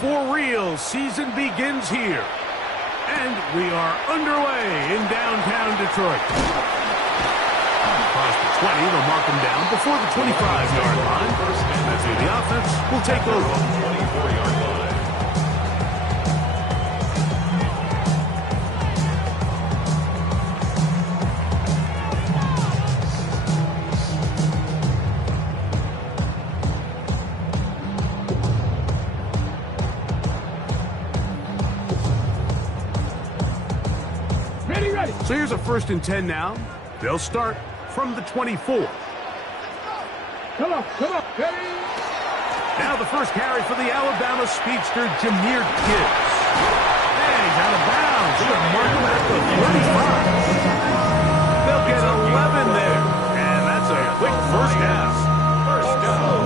for real season begins here. And we are underway in downtown Detroit. Across the 20, they'll mark him down before the 25-yard line. That's where the offense will take over. 24-yard line. So here's a 1st and 10 now. They'll start from the 24. Come on. Ready? Now the first carry for the Alabama speedster, Jahmyr Gibbs. And he's out of bounds. They'll mark him at the 35. They'll get 11 there. And that's a quick first down.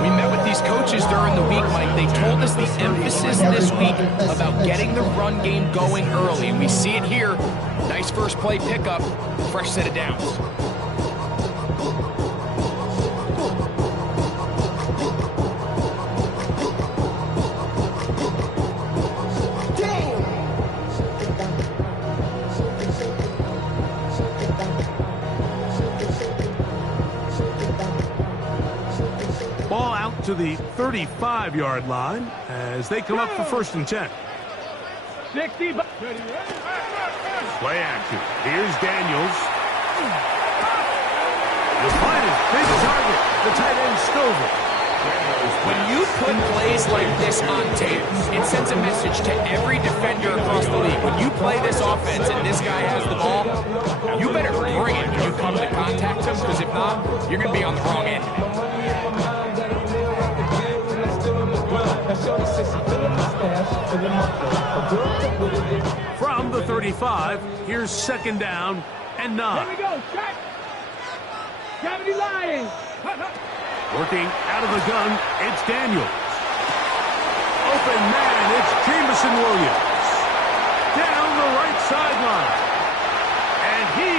We met with these coaches during the week, Mike. They told us the emphasis this week about getting the run game going early. We see it here. Nice first play pickup, fresh set of downs. Ball out to the 35-yard line as they come up for 1st and 10. 60. Play action. Here's Daniels. You'll find his big target, the tight end Stover. When you put plays like this on tape, it sends a message to every defender across the league. When you play this offense and this guy has the ball, you better bring it when you come to contact him, because if not, you're going to be on the wrong end. From the 35, here's 2nd down and 9. Here we go. Check. Gravity Lions. Working out of the gun, it's Daniels. Open man, it's Jameson Williams. Down the right sideline. And he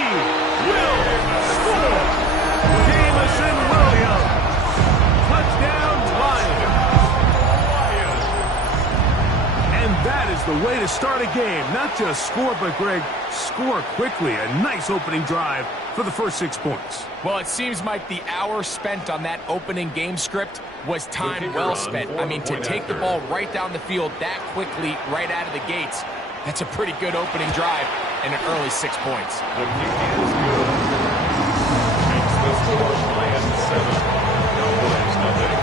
will score. Jameson Williams. Touchdown, Lions. And that is the way to start a game. Not just score, but, Greg, score quickly. A nice opening drive for the first 6 points. Well, it seems, Mike, the hour spent on that opening game script was time well spent. I mean, to take the ball right down the field that quickly, right out of the gates, that's a pretty good opening drive and an early 6 points. The kick is good. Makes the score Lions 7. Cowboys nothing.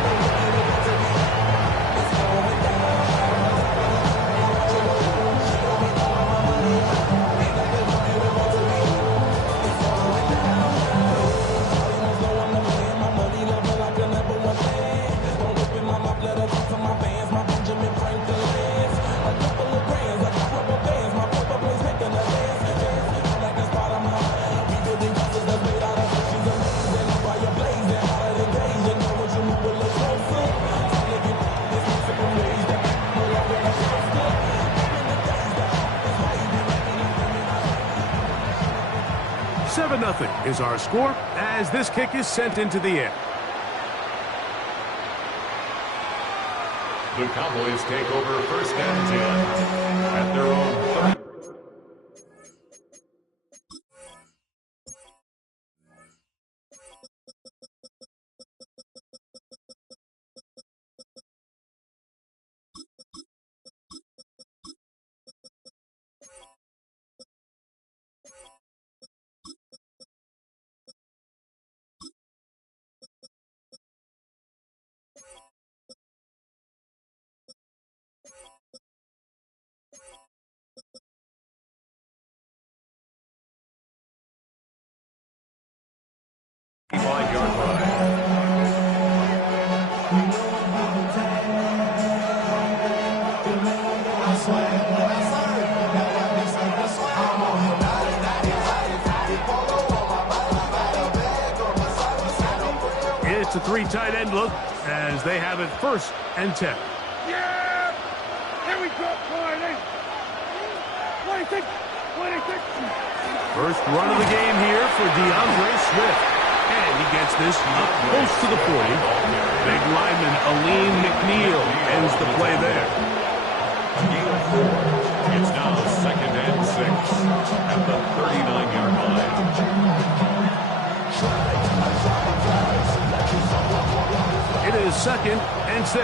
Nothing is our score as this kick is sent into the air. The Cowboys take over 1st and 10 at their own 30. Yard line. It's a 3 tight end look as they have it 1st and 10. Yeah! Here we go, 26. First run of the game here for DeAndre Swift. And he gets this up close to the 40. Big lineman Alim McNeil ends the play there. It's now 2nd and 6 at the 39-yard line. It is 2nd and 6.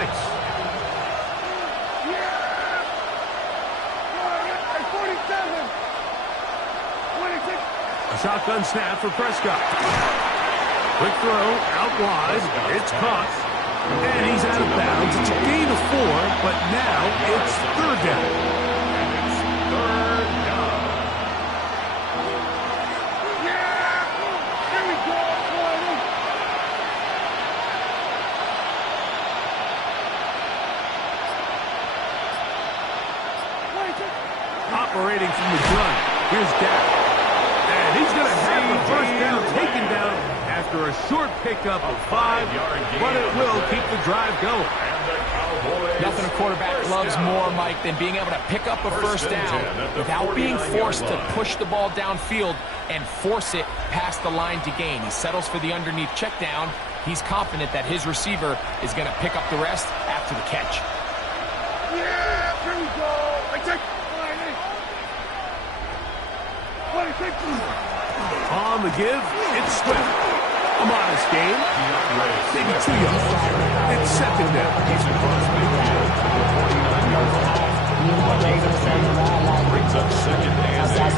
A shotgun snap for Prescott. Quick throw, out wide. It's caught. And he's out of bounds. It's a gain of 4, but now it's 3rd down. And it's 3rd down. Here we go, Florida. Operating from the gun. Here's Dak. And he's going to have the first down taken down after a short pickup of 5, but it will keep the drive going. Nothing a quarterback loves more, Mike, than being able to pick up a first down without being forced to push the ball downfield and force it past the line to gain. He settles for the underneath check down. He's confident that his receiver is going to pick up the rest after the catch. Yeah, here we go. I take On the give, it's Swift. A modest gain. Maybe 2 yards. It's 2nd down. He's across midfield to the 49-yard line. A gain of 2 brings up 2nd and 8.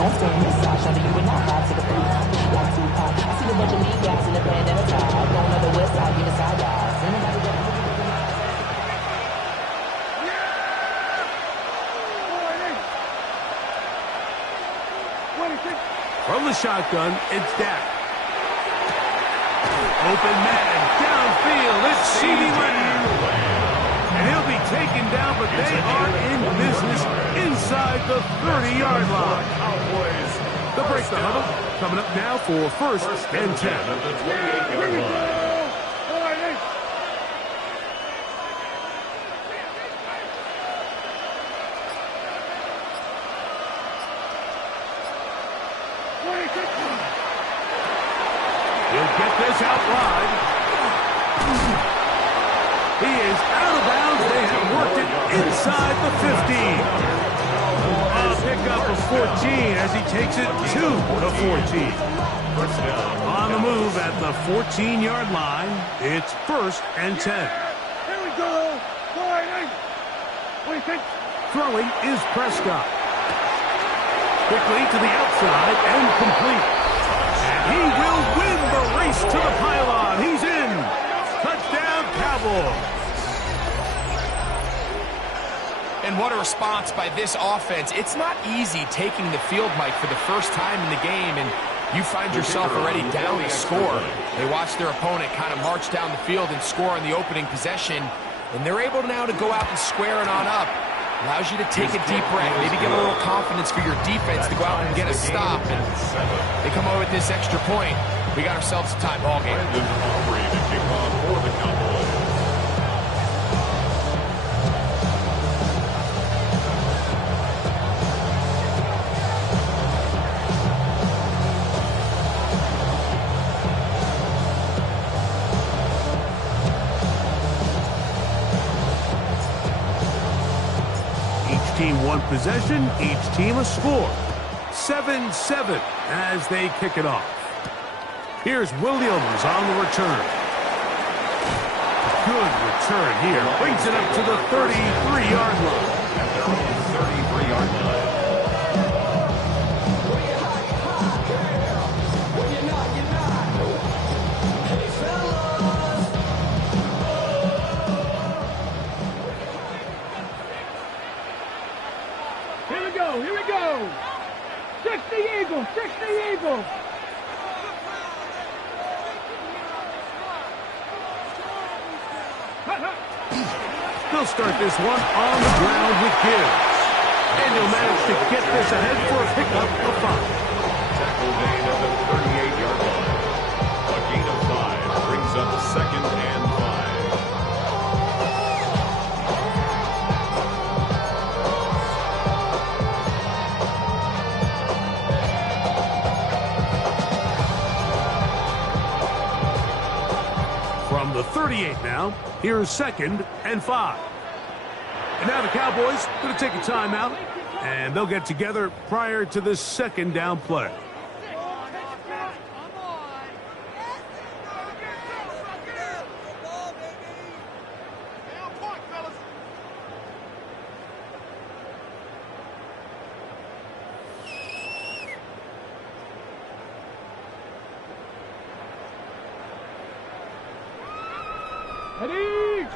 From the shotgun, it's Dak. Open man, downfield, it's CeeDee Lamb. And he'll be taken down, but they are in business inside the 30-yard line. The break the huddle, coming up now for 1st and 10. At the 28-yard line. He'll get this out wide. He is out of bounds. They have worked it inside the 15. A pickup of 14 as he takes it to the 14. On the move at the 14-yard line, it's 1st and 10. Here we go. What do you think? Throwing is Prescott. Quickly to the outside and complete. And he will win the race to the pylon. He's in. Touchdown, Cowboys. And what a response by this offense. It's not easy taking the field, Mike, for the first time in the game, and you find yourself already down the score. They watch their opponent kind of march down the field and score on the opening possession, and they're able now to go out and square it on up. Allows you to take a deep breath, maybe get a little confidence for your defense to go out and get a stop. And they come away with this extra point. We got ourselves a tie ball game. Brandon Aubrey to kick off for the Cowboys. Team one possession, each team a score. 7-7 as they kick it off. Here's Williams on the return. Good return here. Brings it up to the 33-yard line. At their own 33-yard line. Here we go. 60 Eagles, 60 Eagles. They'll start this one on the ground with Gibbs. And he'll manage to get this ahead for a pickup of 5. Tackle gain at the 38-yard line. A gain of 5 brings up 2nd and 5. From the 38 now, here's 2nd and 5. And now the Cowboys going to take a timeout, and they'll get together prior to this second down play. Ready?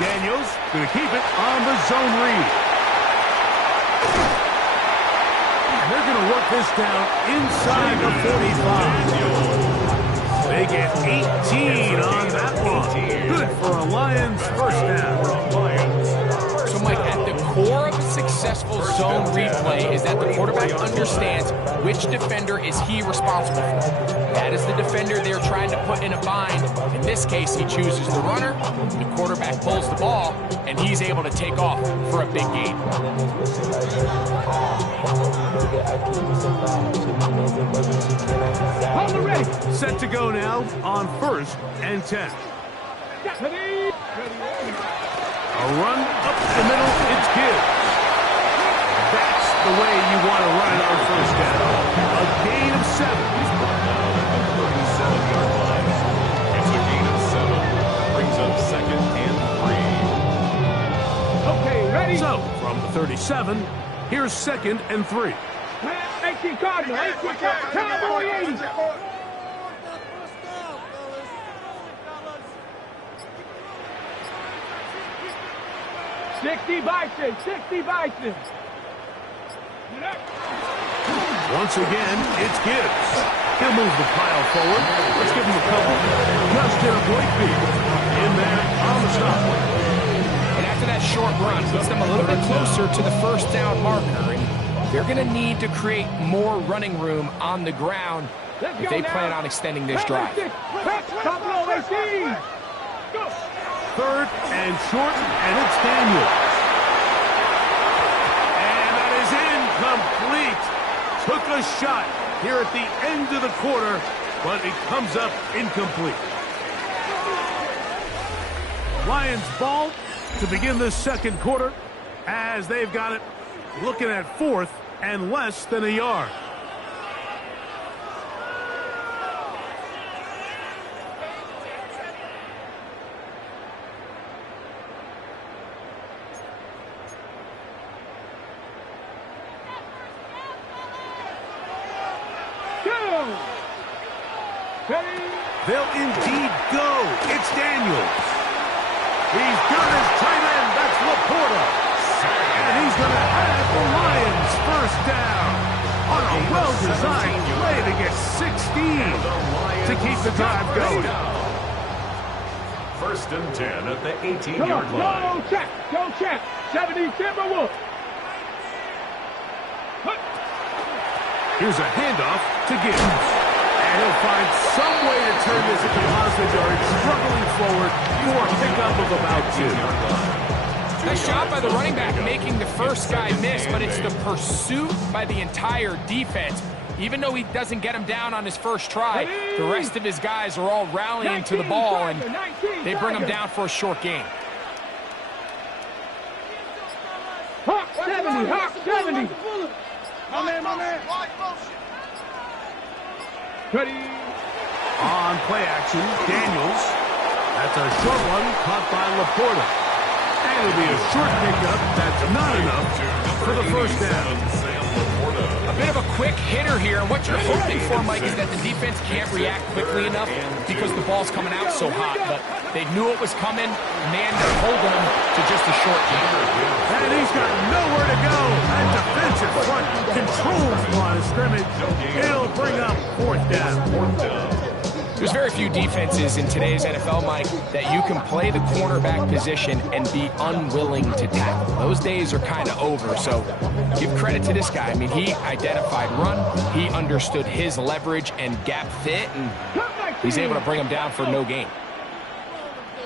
Daniels going to keep it on the zone read. And they're going to work this down inside the 45. They get 18 on that one. Good for a Lions first down. So, Mike, at the core of a successful zone replay is that the quarterback understands which defender is he responsible for. That is the defender they're trying to put in a bind. In this case, he chooses the runner, the quarterback pulls the ball, and he's able to take off for a big gain. Set to go now on 1st and 10. A run up the middle, it's good. That's the way you want to run it on first down. A gain of 7. It's a gain of 7. Brings up 2nd and 3. Okay, ready? So, from the 37, here's 2nd and 3. 18 Cardinal, 18 Cowboy 80. $60 Bison, $60 Bison. Once again, it's Gibbs. He'll move the pile forward. Let's give him a couple. Justin Blakeby in there on the stop. And after that short run, puts them a little bit closer to the first down marker. And they're going to need to create more running room on the ground if they plan on extending this drive. Top low, 18. Go. 3rd and short, and it's Daniels. And that is incomplete. Took a shot here at the end of the quarter, but it comes up incomplete. Lions ball to begin this second quarter as they've got it looking at 4th and less than a yard. They'll indeed go. It's Daniels. He's got his tight end. That's Laporta. And he's going to have the Lions first down on a well-designed play to get 16 to keep the drive going. 1st and 10 at the 18-yard line. Go check. 70 Timberwolves. Here's a handoff to Gibbs. And he'll find some way to turn this into positive yards, struggling forward for a pickup of about 2. Nice job by the running back making the first guy miss, but it's the pursuit by the entire defense. Even though he doesn't get him down on his first try, the rest of his guys are all rallying to the ball, and they bring him down for a short gain. Hawk 70, Hawk 70. My man. Ready. On play action, Daniels. That's a short one caught by Laporta. And it'll be a short pickup. That's not enough for the first down. A bit of a quick hitter here, and what you're hoping for, Mike, is that the defense can't react quickly enough because the ball's coming out so hot. But they knew it was coming, man, they're holding him to just a short gain. And he's got nowhere to go. And defensive front controls the line of scrimmage. It'll bring up 4th down. There's very few defenses in today's NFL, Mike, that you can play the cornerback position and be unwilling to tackle. Those days are kind of over, so give credit to this guy. I mean, he identified run, he understood his leverage and gap fit, and he's able to bring him down for no gain.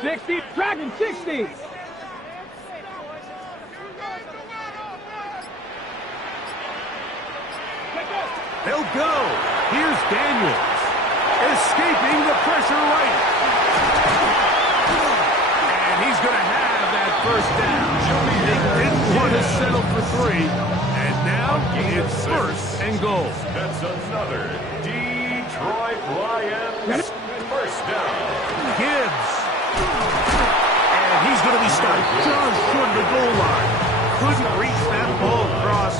60, Dragon 60. They'll go. Here's Daniels. escaping the pressure right. And he's going to have that first down. They didn't want to settle for 3. And now it's first and goal. That's another Detroit Lions first down. Gibbs. And he's going to be stopped just short of the goal line. Couldn't reach that ball across,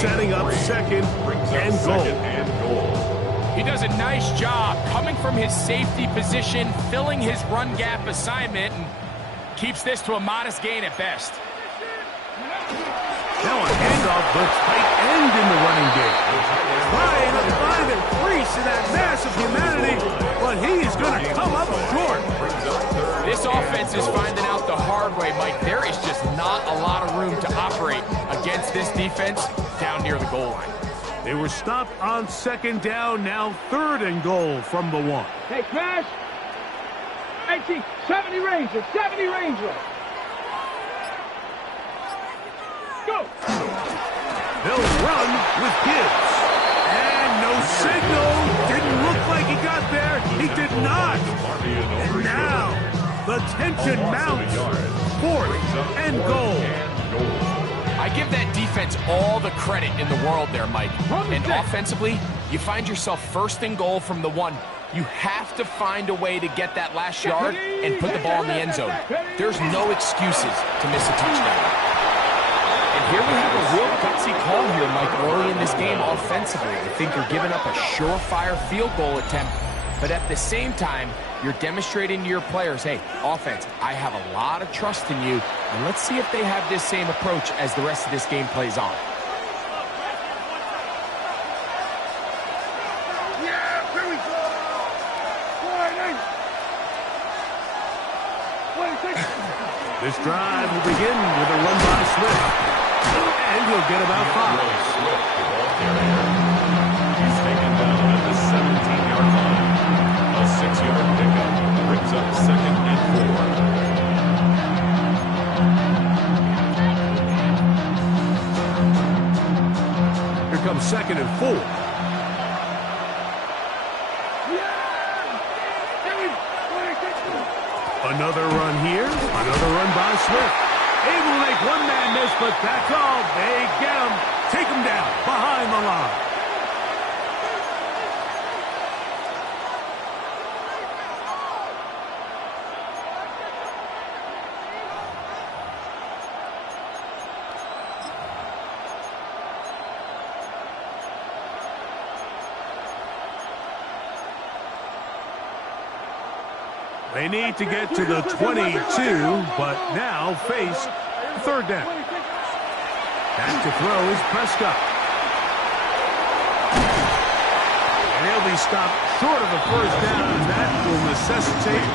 setting up second and goal. He does a nice job coming from his safety position, filling his run gap assignment, and keeps this to a modest gain at best. Now a handoff, the tight end in the running game. Trying to find a crease in that mass of humanity, but he is going to come up short. This offense is finding out the hard way, Mike. There is just not a lot of room to operate against this defense down near the goal line. They were stopped on second down, now third and goal from the 1. Hey, Crash. 18, 70 Ranger, 70 Ranger. Go. They'll run with Gibbs. And no signal. Didn't look like he got there. He did not. And now the tension mounts. Fourth and goal. I give that defense all the credit in the world there, Mike. And offensively, you find yourself first and goal from the 1. You have to find a way to get that last yard and put the ball in the end zone. There's no excuses to miss a touchdown. And here we have a real gutsy call here, Mike, early in this game offensively. I think you're giving up a surefire field goal attempt, but at the same time, you're demonstrating to your players, hey, offense, I have a lot of trust in you, and let's see if they have this same approach as the rest of this game plays on. Yeah, here we go. 26. This drive will begin with a run by Swift. And he'll get about 5. He's taken down at the 17-yard line. A 6-yard pickup brings up second and 4. Here comes second and 4. Another run here. Another run by Swift. Able to make one man miss, but that's all. They get him. Take him down behind the line. They need to get to the 22, but now face third down. Back to throw is Prescott. And he'll be stopped short of a first down, and that will necessitate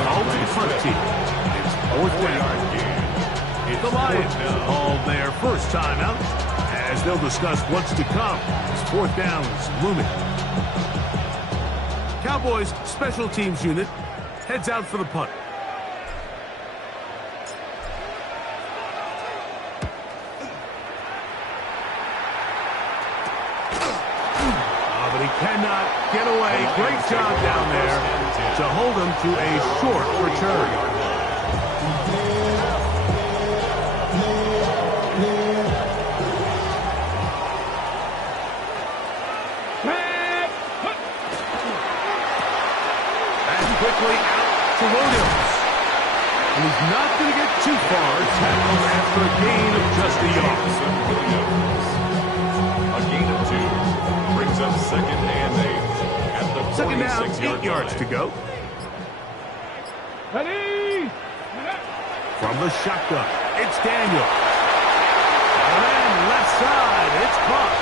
an ultimate punt team. It's fourth down. The Lions called their first time out, as they'll discuss what's to come as fourth down is looming. Cowboys special teams unit heads out for the punt. But he cannot get away. Great job down there to hold him to a short return. Quickly out to Williams. And he's not going to get too far. Tackled after a gain of just a yard. A gain of 2 brings up second and 8 at the 46-yard line. Second down, 8 yards to go. Ready? From the shotgun, it's Daniel. And then left side, it's caught.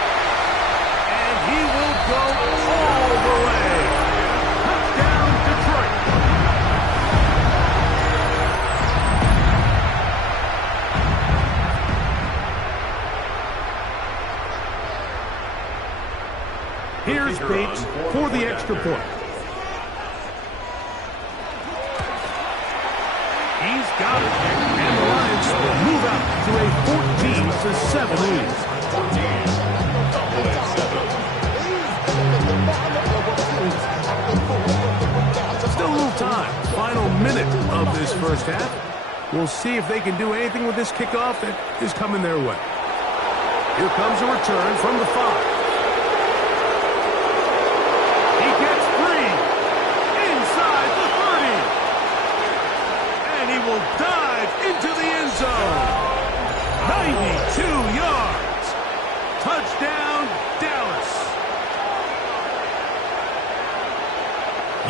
And he will go all the way. Touchdown, Detroit. Here's Bates for the extra point. He's got it. And the Lions will move out to a 14-7 lead. 14, double and 7. first half. We'll see if they can do anything with this kickoff that is coming their way. Here comes a return from the 5. He gets free inside the 30. And he will dive into the end zone. 92 yards. Touchdown, Dallas.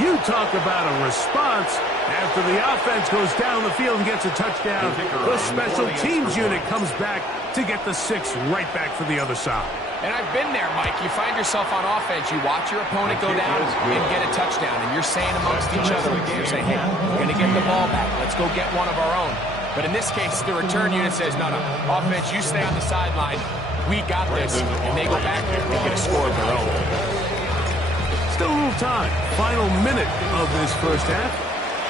You talk about a response. After the offense goes down the field and gets a touchdown, the special teams unit comes back to get the 6 right back for the other side. And I've been there, Mike. You find yourself on offense, you watch your opponent go down and get a touchdown, and you're saying amongst each other, you're saying, hey, we're going to get the ball back. Let's go get one of our own. But in this case, the return unit says, no, offense, you stay on the sideline. We got this. And they go back and get a score of their own. Still a little time. Final minute of this first half.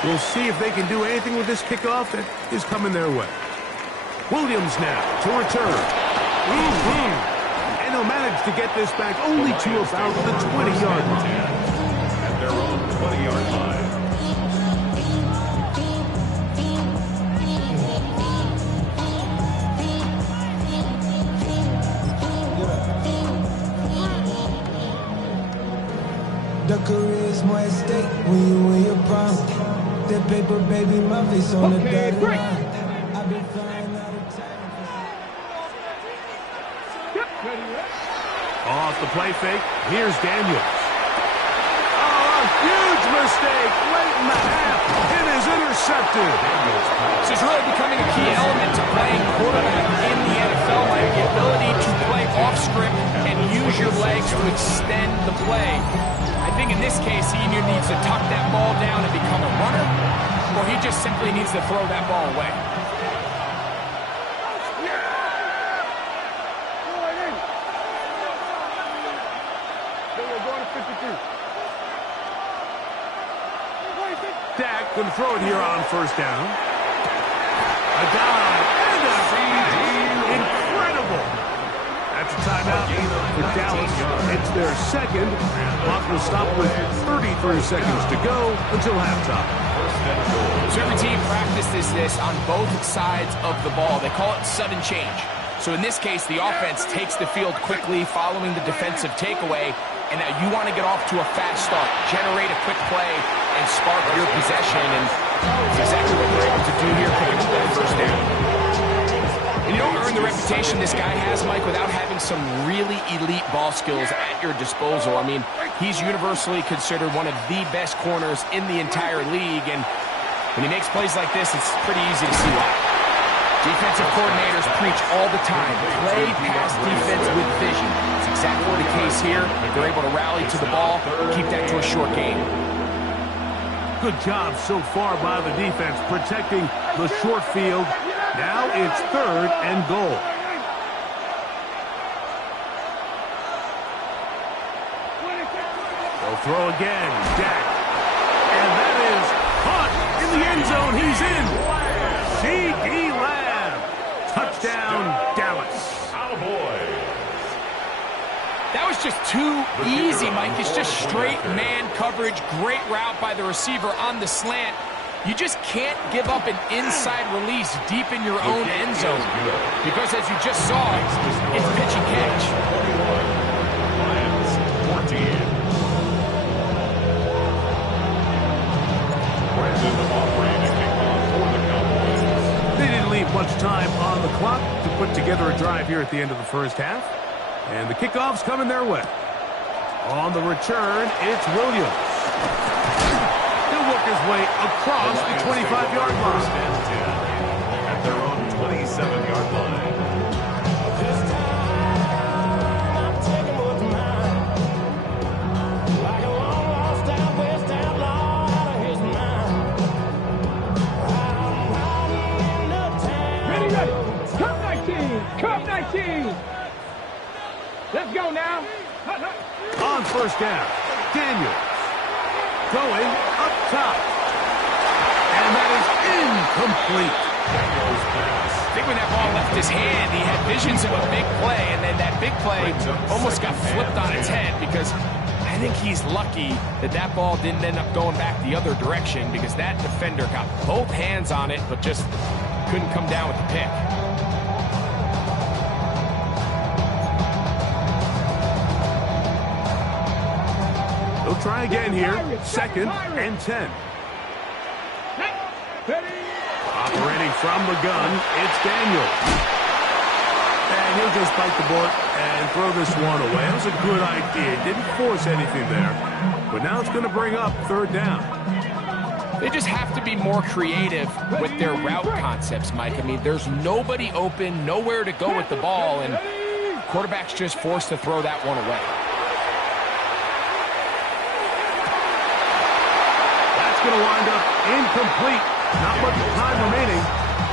We'll see if they can do anything with this kickoff that is coming their way. Williams now to return. And he'll manage to get this back only to about the 20-yard line. At their own 20-yard line. The career's more at stake when you win your prime. That paper, baby, my face on the dotted line. I've been flying out of time. Off the play fake, here's Daniels. Oh, a huge mistake late in the half. It is intercepted. This is really becoming a key element to playing quarterback in the NFL, like the ability to play off script and use your legs to extend the play. I think in this case, he either needs to tuck that ball down and become a runner, or he just simply needs to throw that ball away. Dak can throw it here on first down. A dive and a incredible. That's a timeout for Dallas. It's their second. Clock will stop with 33 seconds to go until halftime. So every team practices this on both sides of the ball. They call it sudden change. So in this case, the offense takes the field quickly following the defensive takeaway, and now you want to get off to a fast start, generate a quick play, and spark your possession, and that's exactly what they're able to do here, picking up that first down. And you don't earn the reputation this guy has, Mike, without having some really elite ball skills at your disposal. I mean, he's universally considered one of the best corners in the entire league, and when he makes plays like this, it's pretty easy to see why. Defensive coordinators preach all the time, play pass defense with vision. It's exactly the case here. They're able to rally to the ball, keep that to a short game. Good job so far by the defense protecting the short field. Now it's 3rd and goal. They'll throw again. Dak. And that is caught in the end zone. He's in. C.D. Lamb. Touchdown, Dallas. That was just too easy, Mike. It's just straight man coverage. Great route by the receiver on the slant. You just can't give up an inside release deep in your own end zone. Because as you just saw, it's pitch and catch. Lions 14. Brandon Aubrey to kick off for the Cowboys. They didn't leave much time on the clock to put together a drive here at the end of the first half. And the kickoff's coming their way. On the return, it's Williams. He'll work his way across the 25-yard line. At their own 27-yard line. Ready, ready. Cup 19. Cup 19. Let's go now. On first down, Daniels going up top. And that is incomplete. I think when that ball left his hand, he had visions of a big play, and then that big play almost got flipped on its head because think he's lucky that that ball didn't end up going back the other direction, because that defender got both hands on it but just couldn't come down with the pick. They'll try again here. 2nd and 10. Operating from the gun, it's Daniel. And he'll just bite the bullet and throw this one away. It was a good idea. Didn't force anything there. But now it's going to bring up 3rd down. They just have to be more creative with their route concepts, Mike. I mean, there's nobody open, nowhere to go with the ball, and quarterback's just forced to throw that one away. That's going to wind up incomplete. Not much time remaining.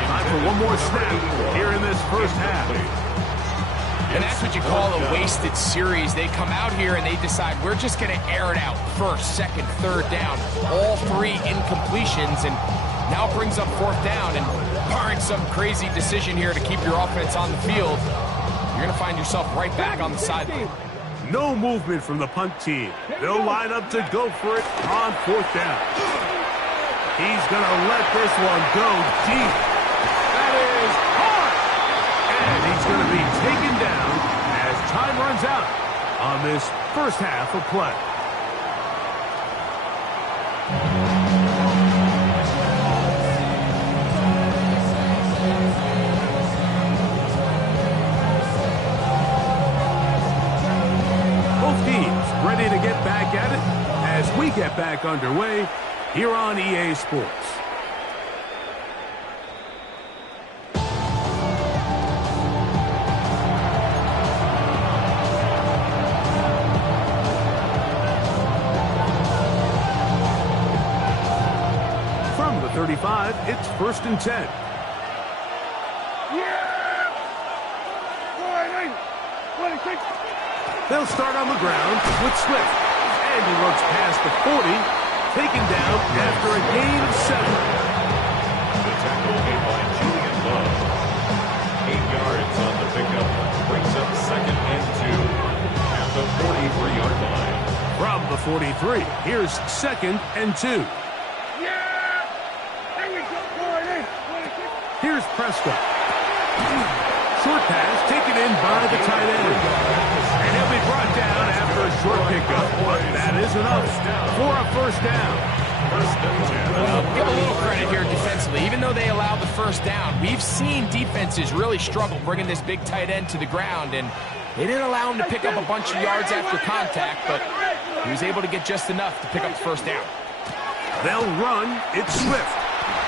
Time for one more snap here in this first half. And that's what you call a wasted series. They come out here and they decide, we're just going to air it out. 1st, 2nd, 3rd down. All 3 incompletions, and now brings up 4th down. And barring some crazy decision here to keep your offense on the field, you're going to find yourself right back on the sideline. No movement from the punt team. They'll line up to go for it on 4th down. He's going to let this one go deep. That is hard. And he's going to be taken down as time runs out on this first half of play. Both teams ready to get back at it as we get back underway here on EA Sports. From the 35, it's 1st and 10. They'll start on the ground with Swift. And he looks past the 40, taken down after a gain of 7. The tackle made by Julian Love. 8 yards on the pickup. Brings up 2nd and 2 at the 43-yard line. From the 43, here's 2nd and 2. Here's Prescott. Short pass taken in by the tight end. And he'll be brought down after a short pickup. But that is enough for a 1st down. Give a little credit here defensively. Even though they allowed the 1st down, we've seen defenses really struggle bringing this big tight end to the ground, and they didn't allow him to pick up a bunch of yards after contact, but he was able to get just enough to pick up the 1st down. They'll run. It's Swift.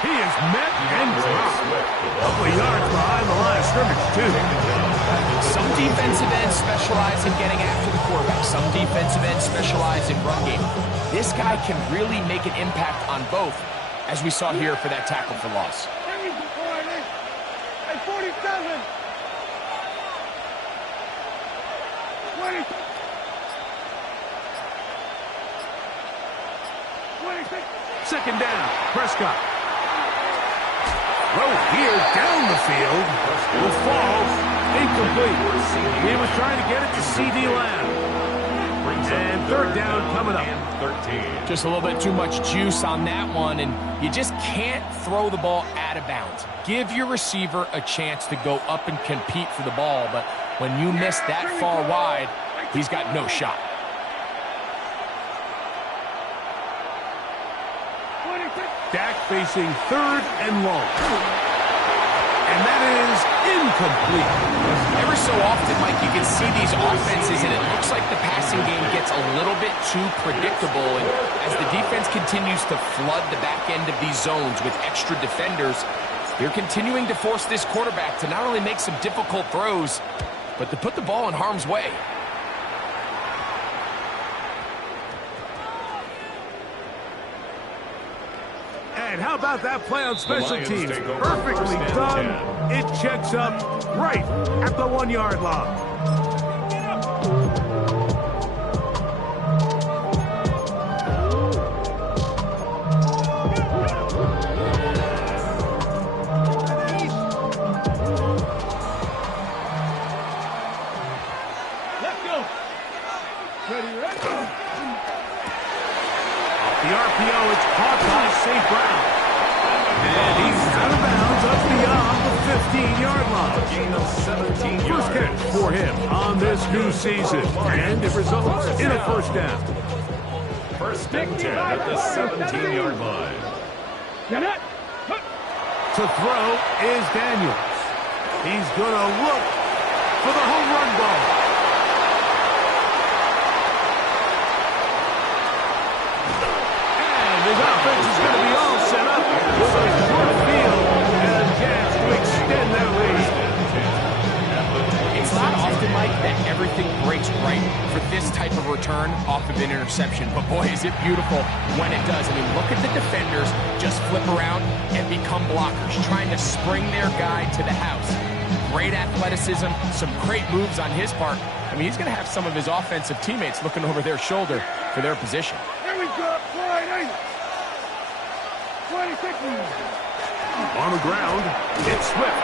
He is met and dropped. A couple of yards behind the line of scrimmage, too. Some defensive ends specialize in getting after the quarterback. Some defensive ends specialize in run game. This guy can really make an impact on both, as we saw here for that tackle for loss. Hey, 47. 26. 2nd down. Prescott. Throw here down the field. Will fall. Incomplete. He was trying to get it to C.D. Lamb. And 3rd down coming up. 13. Just a little bit too much juice on that one, and you just can't throw the ball out of bounds. Give your receiver a chance to go up and compete for the ball, but when you miss that far wide, he's got no shot. Dak facing 3rd and long. And that is incomplete. Every so often, Mike, you can see these offenses, and it looks like the passing game gets a little bit too predictable. And as the defense continues to flood the back end of these zones with extra defenders, they're continuing to force this quarterback to not only make some difficult throws, but to put the ball in harm's way. And how about that play on special teams? Perfectly done. It checks up right at the 1-yard line. Let's go. Ready, ready. 17-yard line. Gain of 17 yards. First catch for him on this new season, and it results in a first down. First and 10 at the 17-yard line. To throw is Daniels. He's going to look for the home run ball. And his offense is going to be all set up with a short field and a chance to extend their lead. It's not often, Mike, that everything breaks right for this type of return off of an interception. But boy, is it beautiful when it does. I mean, look at the defenders just flip around and become blockers, trying to spring their guy to the house. Great athleticism, some great moves on his part. I mean, he's going to have some of his offensive teammates looking over their shoulder for their position. Here we go. 28. 26. On the ground, it's Swift.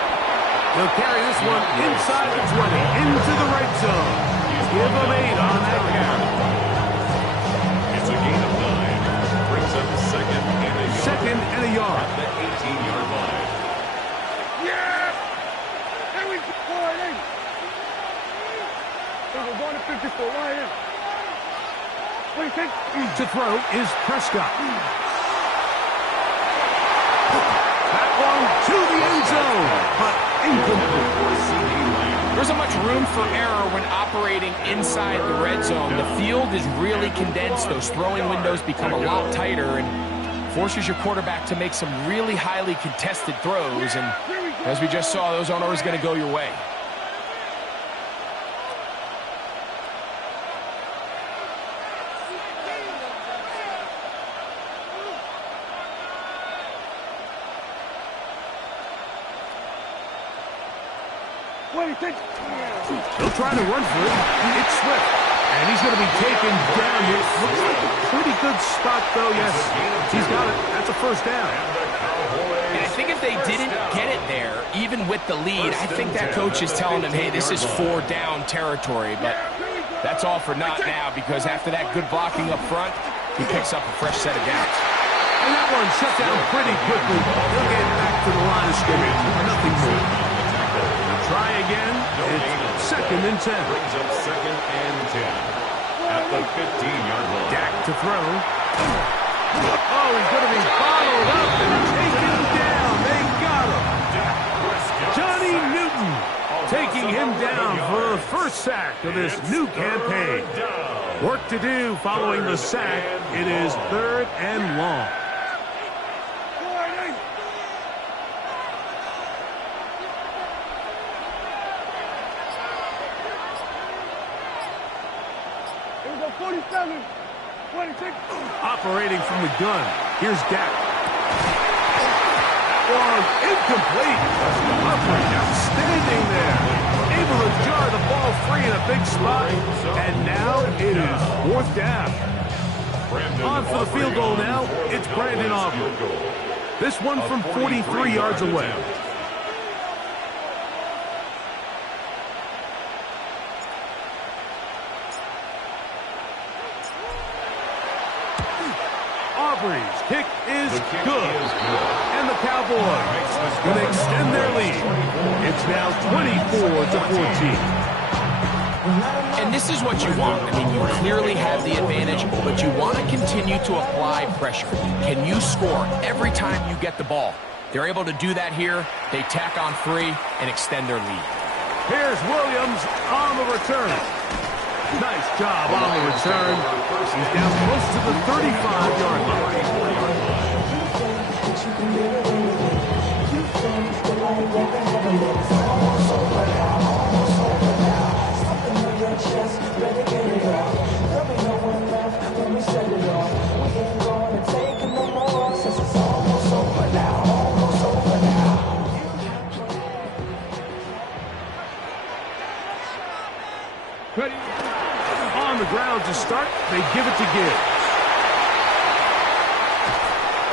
He'll carry this one inside the 20, into the right zone. Give him 8 on that carry. It's a gain of 9. Brings up second and a yard. Second and a yard. At the 18-yard line. Yeah. Here we go. 48. We're going to 54. Right in. 26. To throw is Prescott. That one to the end zone, but incomplete. There isn't much room for error when operating inside the red zone. The field is really condensed. Those throwing windows become a lot tighter and forces your quarterback to make some really highly contested throws. And as we just saw, those aren't always going to go your way. He'll try to run for it. It's Swift. And he's going to be taken down here. Looks like a pretty good spot, though. Yes, he's got it. That's a first down. And I think if they didn't get it there, even with the lead, I think that coach is telling them, hey, this is 4-down territory. But that's all for naught now, because after that good blocking up front, he picks up a fresh set of downs. And that one shut down pretty quickly. He'll get back to the line of scrimmage. Nothing more. Try again. It's second and 10. Brings up second and 10 at the 15-yard line. Dak to throw. Oh, he's going to be followed up and taken down. They got him. Johnny Newton taking him down for the first sack of this new campaign. Work to do following the sack. It is 3rd and long. Operating from the gun. Here's Dak. That one incomplete. Outstanding there. Able to jar the ball free in a big spot. And now it is 4th down. On for the field goal now. It's Brandon Aubrey. This one from 43 yards away. Aubrey's kick is good. And the Cowboys going to extend their lead. It's now 24-14. And this is what you want. I mean, you clearly have the advantage, but you want to continue to apply pressure. Can you score every time you get the ball? They're able to do that here. They tack on 3 and extend their lead. Here's Williams on the return. Nice job on the return. He's down close to the 35-yard line. Ready? On the ground to start, they give it to Gibbs.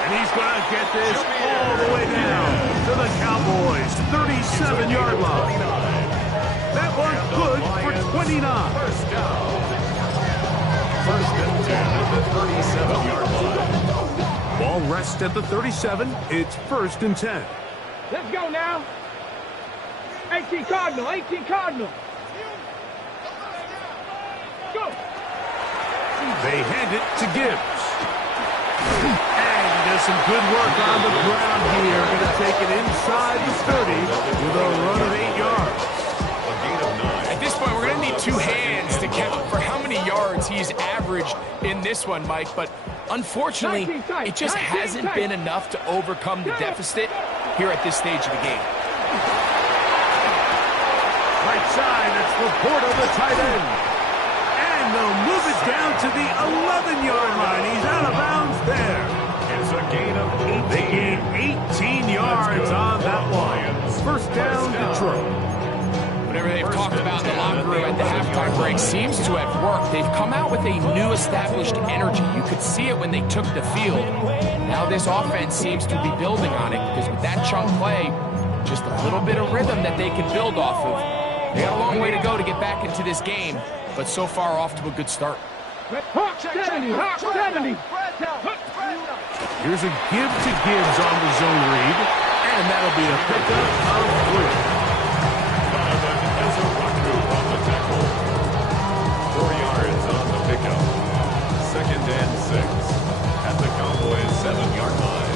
And he's going to get this all the way down to the Cowboys' 37-yard line. That one good for 29. First and 10 at the 37-yard line. Ball rests at the 37. It's 1st and 10. Let's go now. 18 Cardinal, 18 Cardinal. Go. They hand it to Gibbs. And he does some good work on the ground here. Going to take it inside the 30 with a run of 8 yards. A gain of 9. At this point, we're going to need 2 hands to count for how many yards he's averaged in this one, Mike. But unfortunately, it just hasn't been enough to overcome the deficit here at this stage of the game. Right side, it's Laporta, the tight end. And they'll move it down to the 11-yard line. He's out of bounds there. It's a gain of 18. They gain 18 yards on that one. First down, Detroit. Whatever they've talked about in the locker room at the halftime break seems to have worked. They've come out with a new established energy. You could see it when they took the field. Now this offense seems to be building on it because with that chunk play, just a little bit of rhythm that they can build off of. They got a long way to go to get back into this game, but so far off to a good start. Hawk 70, Hawk 70. Here's a give to Gibbs on the zone read, and that'll be a pickup of 3. On the tackle. 4 yards on the pickup. Second and 6 at the Cowboys' 7-yard line.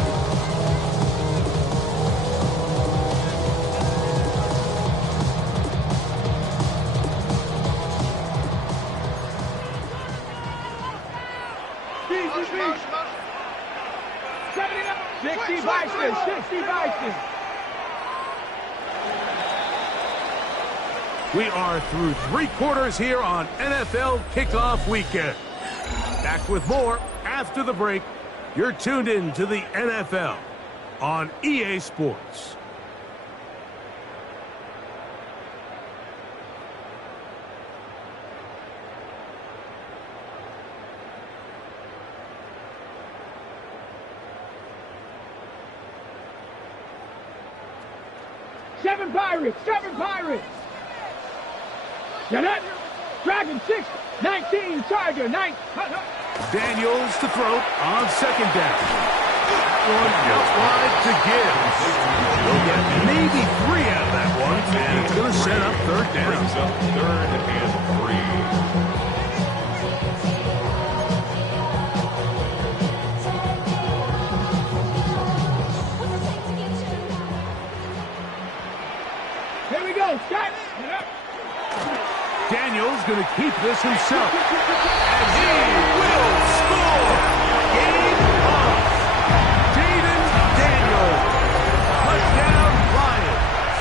Motion. 60 Vikings, 60 Vikings. We are through 3 quarters here on NFL Kickoff Weekend. Back with more after the break. You're tuned in to the NFL on EA Sports. Seven Pirates. Janet, Dragon 6, 19, Tiger 9. Daniels to throw on second down. One out wide to Gibbs. He'll get maybe 3 out of that one, and it's going to set up third down. Brings up 3rd and 3. Here we go, Scott. Daniels going to keep this himself. And he will score. Game on. Jaden Daniels. Touchdown, Lions.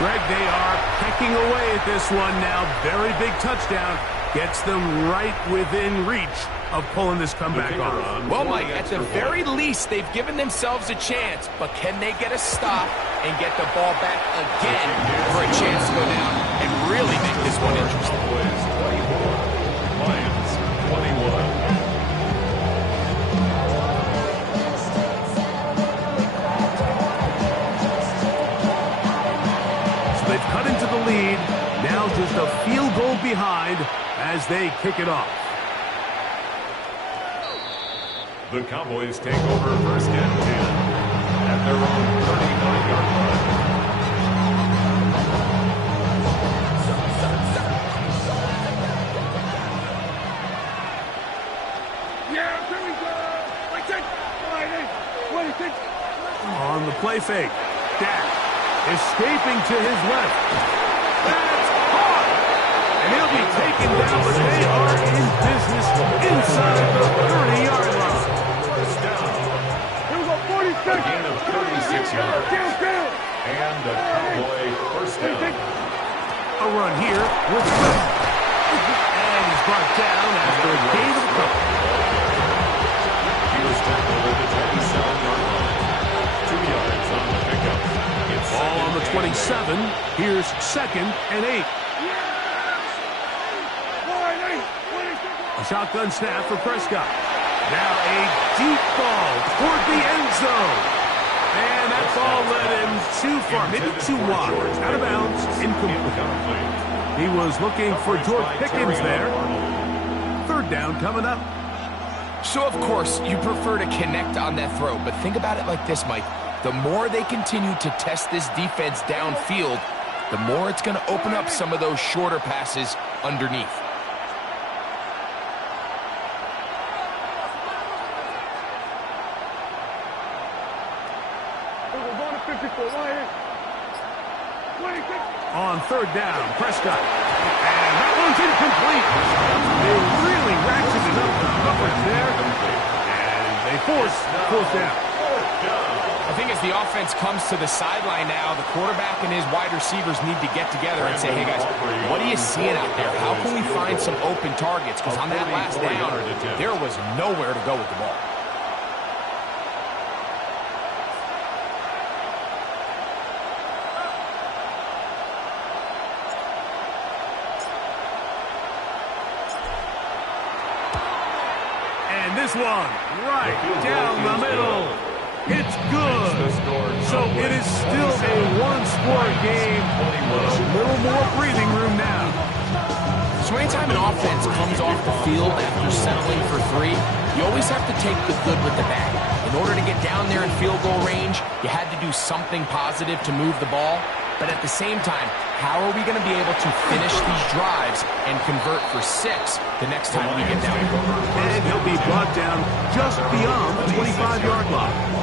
Greg, they are pecking away at this one now. Very big touchdown. Gets them right within reach of pulling this comeback off. Well, Mike, at the very least, they've given themselves a chance, but can they get a stop and get the ball back again for a chance to go down and really make this one interesting? Cowboys 24, Lions 21. So they've cut into the lead. Now just a field goal behind as they kick it off. The Cowboys take over 1st and 10 at their own 39-yard line. Yeah, here we go. On the play fake, Dak escaping to his left. That's caught! And he'll be taken down, but they are in business inside the 30-yard line. First down. Here we go, 46. A gain of 36 yards. And a Cowboy first down. A run here with Swift. And he's brought down after a gain of a couple. He was tackled at the 27-yard line. 2 yards on the pickup. It's Ball on the 27. Here's 2nd and 8. A shotgun snap for Prescott. Now a deep ball toward the end zone. And that ball led him too far, maybe too wide. Out of bounds, incomplete. He was looking for George Pickens there. 3rd down coming up. So, of course, you prefer to connect on that throw, but think about it like this, Mike. The more they continue to test this defense downfield, the more it's going to open up some of those shorter passes underneath. On third down, Prescott. And that one's incomplete. They really ratcheted up the coverage there. And they force fourth down. I think as the offense comes to the sideline now, the quarterback and his wide receivers need to get together and say, hey guys, what are you seeing out there? How can we find some open targets? Because on that last down, there was nowhere to go with the ball. And this one, right down the middle. It's good. So it is still a one-score game. A little more breathing room now. So anytime an offense comes off the field after settling for 3, you always have to take the good with the bad. In order to get down there in field goal range, you had to do something positive to move the ball. But at the same time, how are we going to be able to finish these drives and convert for 6 the next time we get down here? And he'll be brought down just beyond the 25-yard line.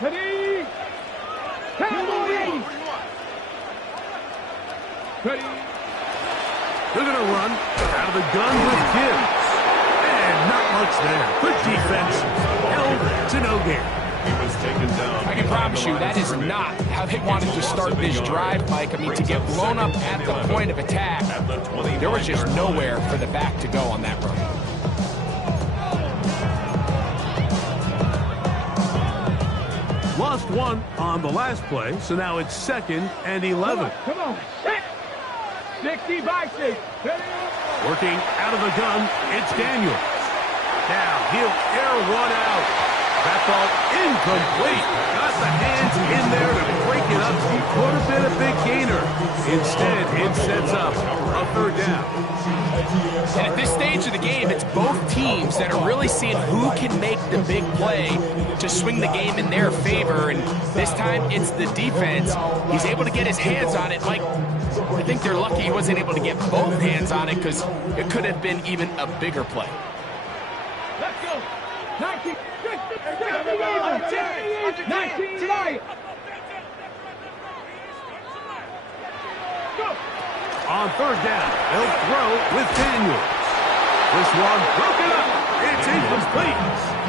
Ready? Cowboys! Ready? They're going to run out of the gun with Gibbs. And not much there. Good defense. Held to no gain. He was taken down. I can promise you that is not how they wanted to start this drive, Mike. I mean, to get blown up at the point of attack, there was just nowhere for the back to go on that run. Lost one on the last play, so now it's 2nd and 11. Come on. 60 by 6. Ready? Working out of the gun, it's Daniels. Now he'll air one out. That ball incomplete. Got the hands in there to break it up. Could have been a big gainer. Instead, it sets up a 3rd down. And at this stage of the game, it's both teams that are really seeing who can make the big play to swing the game in their favor. And this time, it's the defense. He's able to get his hands on it. Mike, I think they're lucky he wasn't able to get both hands on it because it could have been even a bigger play. Let's go. 19, 19 light. Go. On 3rd down, they'll throw with Daniels. This one broken up. It's incomplete.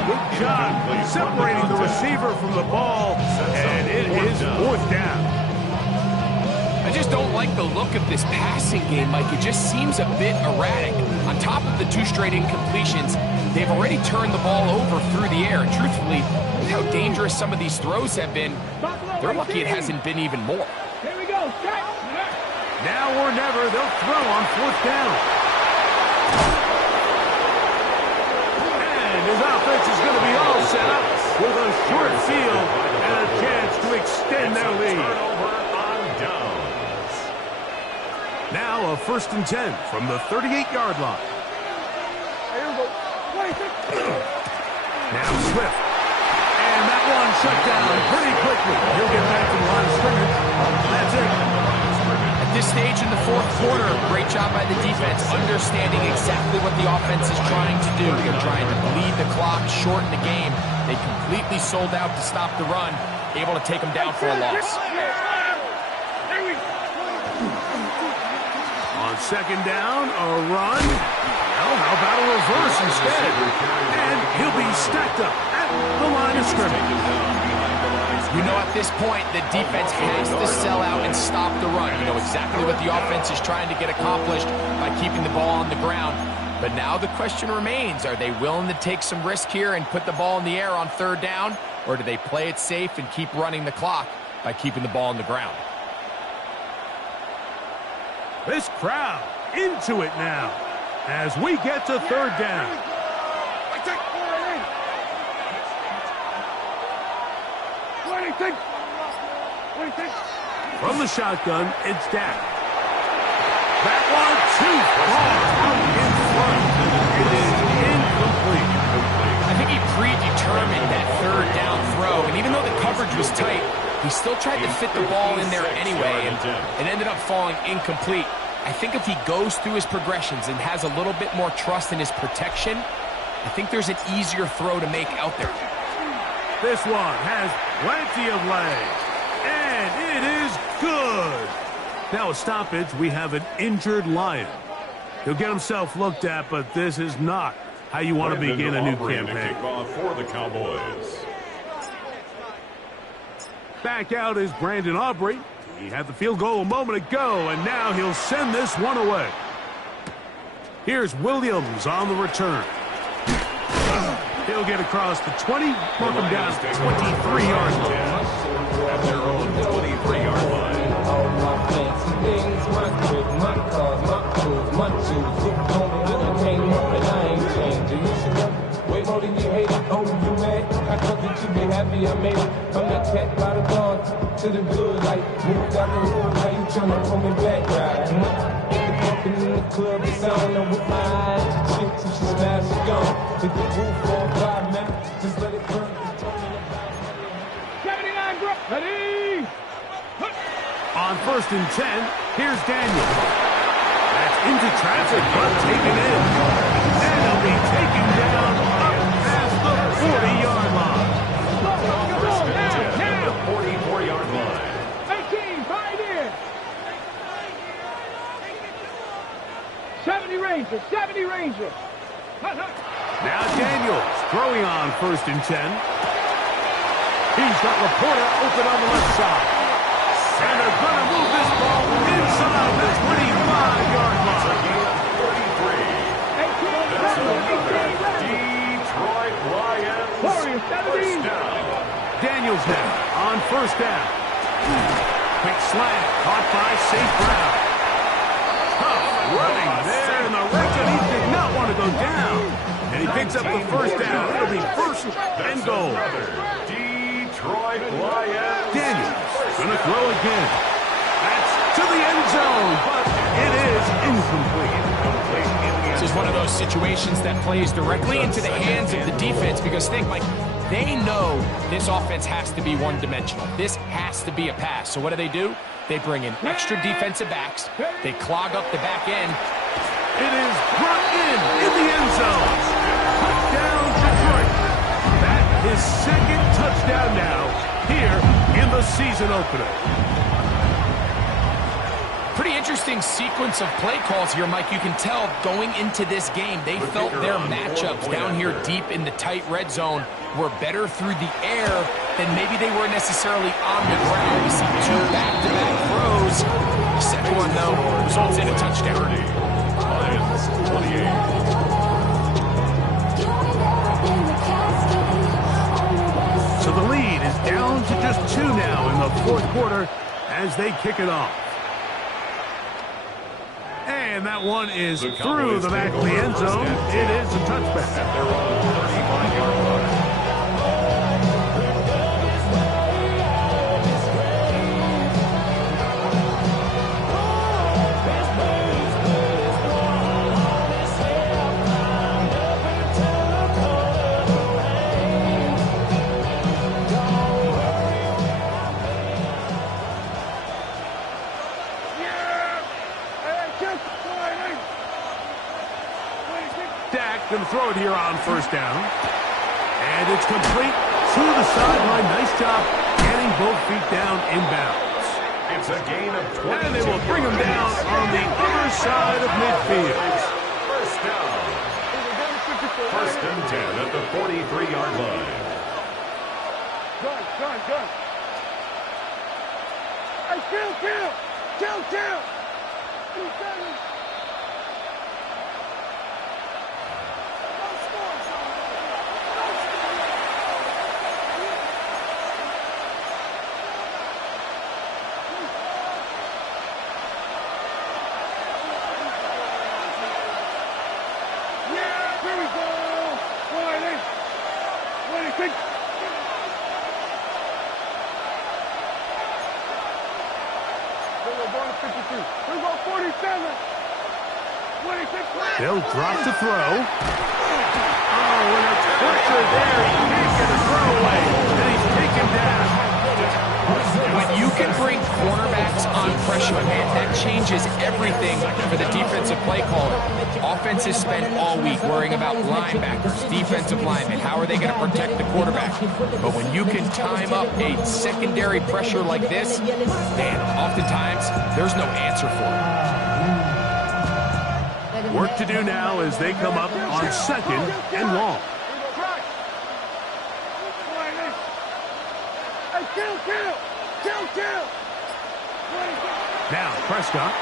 Good job separating the receiver from the ball, and it is 4th down. I just don't like the look of this passing game, Mike. It just seems a bit erratic. On top of the 2 straight incompletions, they've already turned the ball over through the air. And truthfully, with how dangerous some of these throws have been, they're lucky it hasn't been even more. Here we go. Strike. Now or never, they'll throw on 4th down. And his offense is going to be all set up with a short field and a chance to extend their lead. Now a 1st and 10 from the 38-yard line. Now Swift. And that one shut down pretty quickly. He'll get back to the line of scrimmage. That's it. At this stage in the 4th quarter, great job by the defense, understanding exactly what the offense is trying to do. They're trying to bleed the clock, shorten the game. They completely sold out to stop the run, able to take them down for a loss. On 2nd down, a run. Well, how about a reverse instead? And he'll be stacked up at the line of scrimmage. You know, at this point, the defense has to sell out and stop the run. You know exactly what the offense is trying to get accomplished by keeping the ball on the ground. But now the question remains, are they willing to take some risk here and put the ball in the air on 3rd down? Or do they play it safe and keep running the clock by keeping the ball on the ground? This crowd into it now as we get to 3rd down. From the shotgun, it's Dak. That one too far out in front. It is incomplete. I think he predetermined that third down throw, and even though the coverage was tight, he still tried to fit the ball in there anyway, and it ended up falling incomplete. I think if he goes through his progressions and has a little bit more trust in his protection, I think there's an easier throw to make out there. This one has plenty of legs, and it is good. Now a stoppage, we have an injured Lion. He'll get himself looked at, but this is not how you want to begin a new campaign. For the Cowboys. Back out is Brandon Aubrey. He had the field goal a moment ago, and now he'll send this one away. Here's Williams on the return. He'll get across the 20, mark him down to 23-yard line. At their own 23-yard line. All my fancy things, my crib, my cars, my clothes, my shoes. Look on me when I came up and I ain't changing. You should know way more than you hate it. Oh, you mad? I thought that you'd be happy I made it. From the cat by the dog to the good life. Moved out the hood, now you tryna pull me back, right? In the club, it's on and with my eyes. Chick, till she smash, she gone. Hit the roof for 5 minutes, just let it burn. 79, bro. Ready? On 1st and 10, here's Daniel. That's into traffic, but taken in. And he'll be taken down up past the 40-yard line. First and 10 at the 44-yard line. 18, 5 in. 70 Rangers, 70 Rangers. Now Daniels throwing on 1st and 10. He's got Laporta open on the left side. And they're going to move this ball inside the 25-yard line. 33. Detroit Lions. Warriors, 70. First down. Daniels now on 1st down. Quick slant caught by St. Brown. Tough running there in the red zone. He did not want to go down. And he picks up the 1st down. It'll be 1st and goal. Detroit Lions. Daniels gonna throw again. That's to the end zone, but it is incomplete. This is one of those situations that plays directly into the hands of the defense because think, like, they know this offense has to be one-dimensional. This has to be a pass. So what do? They bring in extra defensive backs. They clog up the back end. It is brought in the end zone. Touchdown Detroit. That is 2nd touchdown now here in the season opener. Pretty interesting sequence of play calls here, Mike. You can tell going into this game, they felt their matchups down here deep in the tight red zone were better through the air than maybe they were necessarily on the ground. We see 2 back-to-back throws. The second one, though, results in a touchdown. Lions 28. So the lead is down to just 2 now in the 4th quarter as they kick it off. And that one is through the back of the end zone. It is a touchback. At their own 35-yard line. Going to throw it here on 1st down. And it's complete to the sideline. Nice job getting both feet down inbounds. It's a gain of 20. And they will bring him down on the other side of midfield. First down. 1st and 10 at the 43-yard line. Good. Hey, kill. They'll drop to throw. Oh, and a pressure there. He can't get a throwaway, and he's taken down. When you can bring cornerbacks on pressure, man, that changes everything for the defensive play caller. Offenses spend all week worrying about linebackers, defensive linemen. How are they going to protect the quarterback? But when you can time up a secondary pressure like this, man, oftentimes there's no answer for it. Work to do now as they come up on 2nd and long. Now Prescott.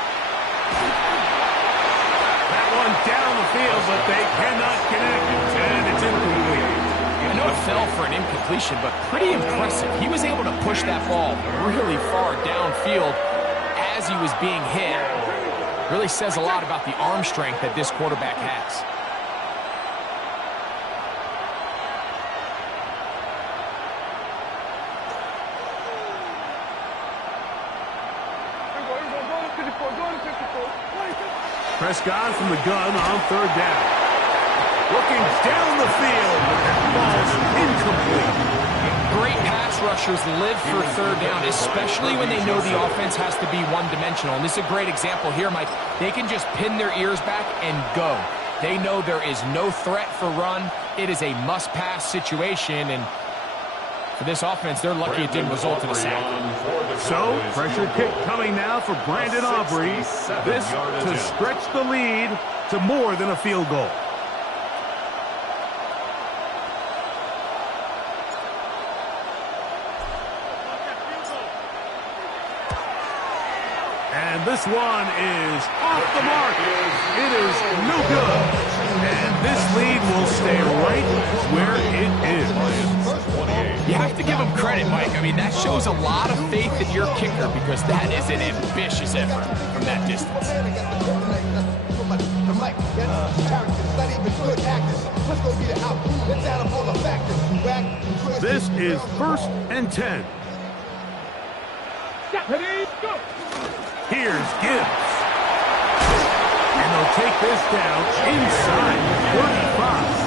That one down the field, but they cannot connect, and it's incomplete. I know it fell for an incompletion, but pretty impressive. He was able to push that ball really far downfield as he was being hit. Really says a lot about the arm strength that this quarterback has. Prescott from the gun on 3rd down. Looking down the field, but that ball's incomplete. Great pass rushers live for 3rd down, especially when they know the offense has to be one-dimensional. And this is a great example here, Mike. They can just pin their ears back and go. They know there is no threat for run. It is a must-pass situation, and for this offense, they're lucky it didn't result in a sack. So, pressure kick coming now for Brandon Aubrey. This to stretch the lead to more than a field goal. And this one is off the mark. It is no good. And this lead will stay right where it is. You have to give him credit, Mike. I mean, that shows a lot of faith in your kicker because that is an ambitious effort from that distance. This is 1st and 10. Here's Gibbs. And they'll take this down inside 35.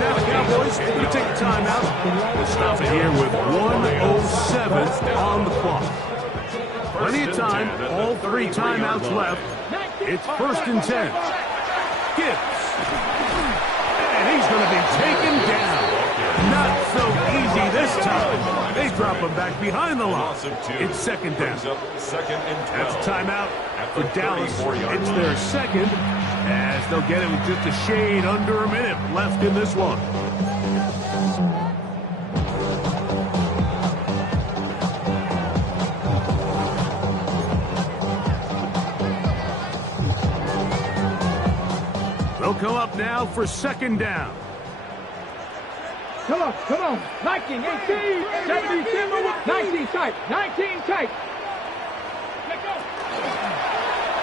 Now the Cowboys going to take a timeout. We'll stop it here with 1:07 on the clock. Plenty of time, all 3 timeouts left. It's 1st and 10. Gibbs. And he's going to be taken down. Not so easy this time. They drop him back behind the line. It's 2nd down. That's a timeout for Dallas. It's their 2nd. As they'll get it with just a shade under a minute left in this one. They'll come up now for 2nd down. Come on. 19, 18, 17, 19 tight, 19 tight. Let go.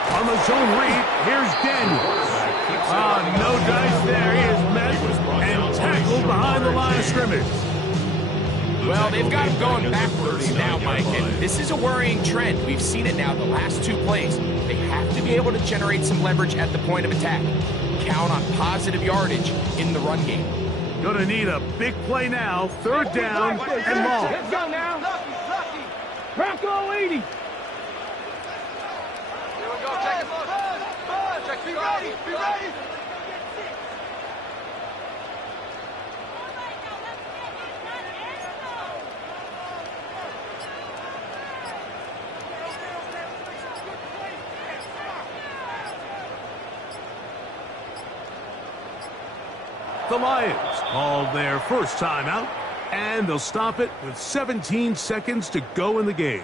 On the zone read, here's Daniels. No dice there. He is met and tackled behind the line of scrimmage. Well, they've got him going backwards now, Mike, and this is a worrying trend. We've seen it now the last 2 plays. They have to be able to generate some leverage at the point of attack. Count on positive yardage in the run game. Gonna need a big play now. 3rd down and long. Let's go now. Bronco 80. Be ready. The Lions called their first timeout, and they'll stop it with 17 seconds to go in the game.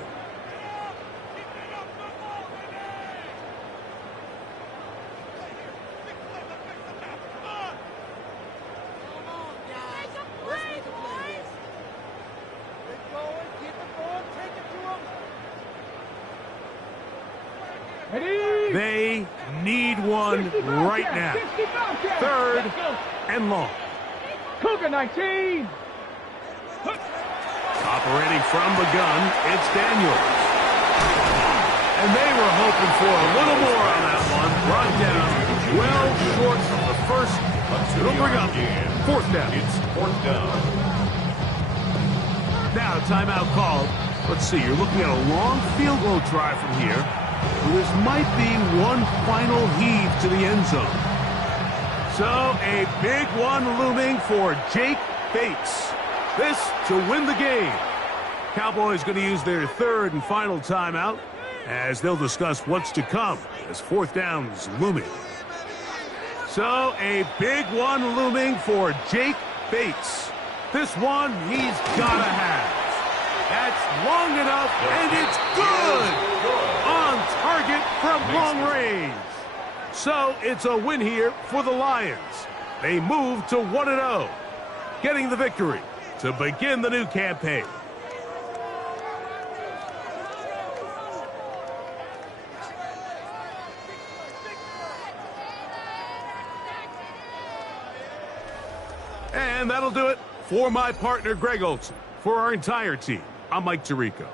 They need one right now. 3rd and long. Cougar 19. Operating from the gun, it's Daniels. And they were hoping for a little more on that one. Brought down well short of the first. It'll bring up fourth down. It's fourth down. Now, timeout called. Let's see, you're looking at a long field goal try from here. This might be one final heave to the end zone. So, a big one looming for Jake Bates. This to win the game. Cowboys going to use their third and final timeout as they'll discuss what's to come as fourth down's looming. So, a big one looming for Jake Bates. This one he's got to have. That's long enough, and it's good! On target from long range. So, it's a win here for the Lions. They move to 1-0, getting the victory to begin the new campaign. And that'll do it for my partner, Greg Olson. For our entire team, I'm Mike Tirico.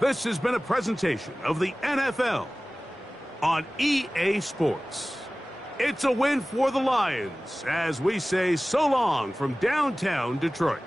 This has been a presentation of the NFL on EA Sports. It's a win for the Lions as we say so long from downtown Detroit.